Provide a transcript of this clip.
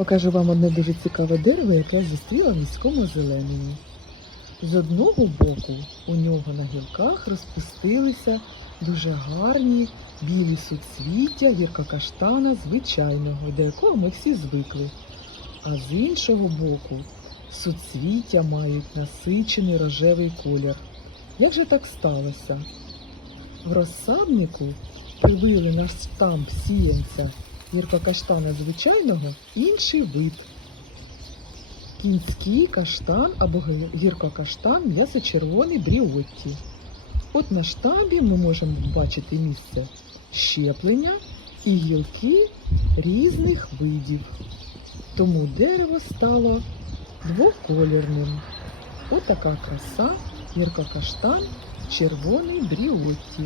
Покажу вам одне дуже цікаве дерево, яке я зустріла в міському зеленому. З одного боку у нього на гілках розпустилися дуже гарні білі суцвіття гіркокаштана звичайного, до якого ми всі звикли. А з іншого боку суцвіття мають насичений рожевий колір. Як же так сталося? В розсаднику привили на штамп сіянця гіркокаштана звичайного інший вид. Кінський каштан або гі- гіркокаштан м'ясо-червоний бріотті. От на штамбі ми можемо бачити місце щеплення і гілки різних видів. Тому дерево стало двоколірним. Отака краса гіркокаштан червоний бріотті.